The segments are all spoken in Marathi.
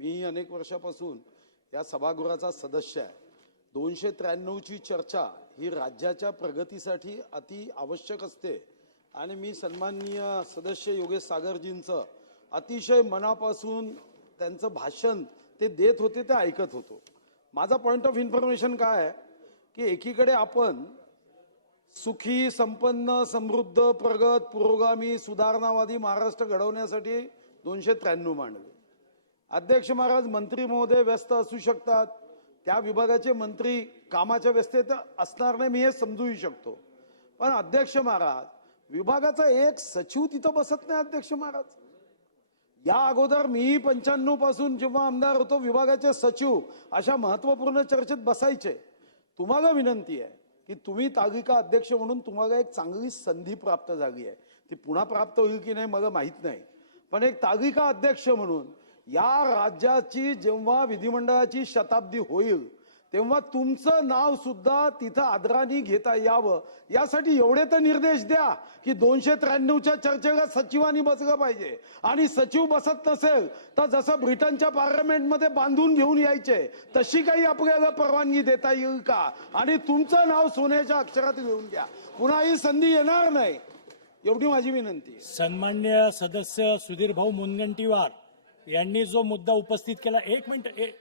मी अनेक वर्षापासून या सभागृहाचा सदस्य आहे. 293ची चर्चा ही राज्याच्या प्रगतीसाठी अति आवश्यक असते आणि मी सन्माननीय सदस्य योगेश सागरजींचं अतिशय मनापासून त्यांचं भाषण ते देत होते ते ऐकत होतो. माझा पॉइंट ऑफ इन्फॉर्मेशन काय आहे की एकीकडे आपण सुखी, संपन्न, समृद्ध, प्रगत, पुरोगामी, सुधारणावादी महाराष्ट्र घडवण्यासाठी 293 मांडले. अध्यक्ष महाराज, मंत्री महोदय व्यस्त असू शकतात, त्या विभागाचे मंत्री कामाच्या व्यस्ततेत असणार नाही, मी हे समजूही शकतो. पण अध्यक्ष महाराज, विभागाचा एक सचिव तिथं बसत नाही. अध्यक्ष महाराज, या अगोदर मी 95 पासून जेव्हा आमदार होतो विभागाचे सचिव अशा महत्वपूर्ण चर्चेत बसायचे. तुम्हाला विनंती आहे की तुम्ही तालिका अध्यक्ष म्हणून तुम्हाला एक चांगली संधी प्राप्त झाली आहे. ती पुन्हा प्राप्त होईल की नाही मला माहित नाही, पण एक तालिका अध्यक्ष म्हणून या राज्याची जेव्हा विधिमंडळाची शताब्दी होईल तेव्हा तुमचं नाव सुद्धा तिथं आदराने घेता यावं, यासाठी एवढे तर निर्देश द्या की 293च्या चर्चेला सचिवांनी बसलं पाहिजे. आणि सचिव बसत नसेल तर जसं ब्रिटनच्या पार्लमेंटमध्ये बांधून घेऊन यायचे तशी काही आपल्याला परवानगी देता येईल का? आणि तुमचं नाव सोन्याच्या अक्षरात लिहून घ्या, पुन्हा ही संधी येणार नाही, एवढी माझी विनंती आहे. सन्मान्य सदस्य सुधीर भाऊ मुनगंटीवार यांनी जो मुद्दा उपस्थित केला, एक मिनिट.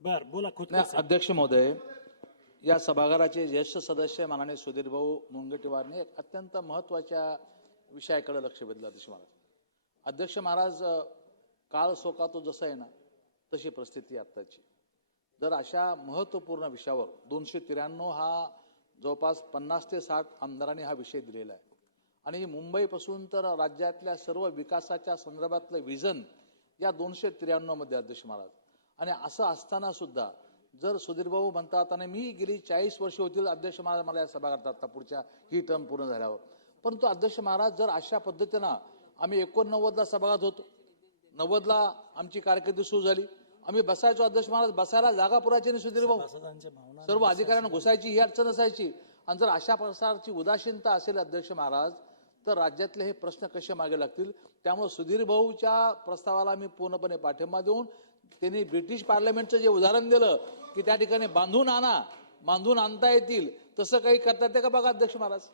बर बोला. अध्यक्ष महोदय, या सभागृहाचे ज्येष्ठ सदस्य माननीय सुधीर भाऊ मुनगंटीवारने एक अत्यंत महत्वाच्या विषयाकडे लक्ष वेधलं. अध्यक्ष महाराज, काळ सोका तो जसा आहे ना तशी परिस्थिती आत्ताची. जर अशा महत्वपूर्ण विषयावर 293 हा जवळपास 50 ते 60 आमदारांनी हा विषय दिलेला आहे आणि मुंबईपासून तर राज्यातल्या सर्व विकासाच्या संदर्भातलं विजन या 293 मध्ये. अध्यक्ष महाराज, आणि असं असताना सुद्धा जर सुधीर भाऊ म्हणतात, आणि मी गेली 40 वर्ष होतील अध्यक्ष महाराज मला या सभागृहात आता पुढच्या ही टर्म पूर्ण झाल्यावर, परंतु अध्यक्ष महाराज जर अशा पद्धतीनं आम्ही 89ला सभागृहात होतो, 90ला आमची कारकिर्दी सुरू झाली, आम्ही बसायचो. अध्यक्ष महाराज, बसायला जागा पुरायची नाही. सुधीर भाऊ, सर्व अधिकाऱ्यांना घुसायची ही अडचण असायची. आणि जर अशा प्रकारची उदासीनता असेल अध्यक्ष महाराज, तर राज्यातले हे प्रश्न कसे मागे लागतील? त्यामुळे सुधीर भाऊच्या प्रस्तावाला मी पूर्णपणे पाठिंबा देऊन, त्यांनी ब्रिटिश पार्लमेंटचं जे उदाहरण दिलं की त्या ठिकाणी बांधून आणता येतील, तसं काही करता येते का बघा अध्यक्ष महाराज.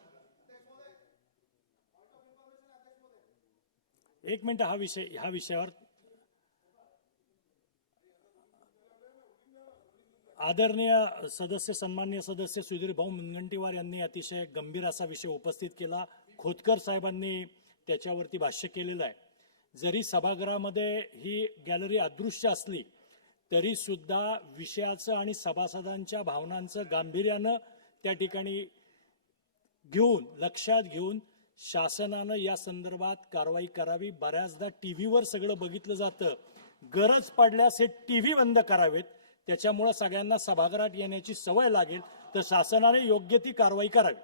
एक मिनिट. ह्या विषयावर आदरणीय सदस्य, सन्माननीय सदस्य सुधीर भाऊ मुनगंटीवार यांनी अतिशय गंभीर असा विषय उपस्थित केला. खोतकर साहेबांनी त्याच्यावरती भाष्य केलेलं आहे. जरी सभागृहामध्ये ही गॅलरी अदृश्य असली तरी सुद्धा विषयाचं आणि सभासदांच्या भावनांचं गांभीर्यानं त्या ठिकाणी लक्षात घेऊन शासनानं या संदर्भात कारवाई करावी. बऱ्याचदा टीव्हीवर सगळं बघितलं जातं, गरज पडल्यास हे टीव्ही बंद करावेत, त्याच्यामुळे सगळ्यांना सभागृहात येण्याची सवय लागेल, तर शासनाने योग्य ती कारवाई करावी.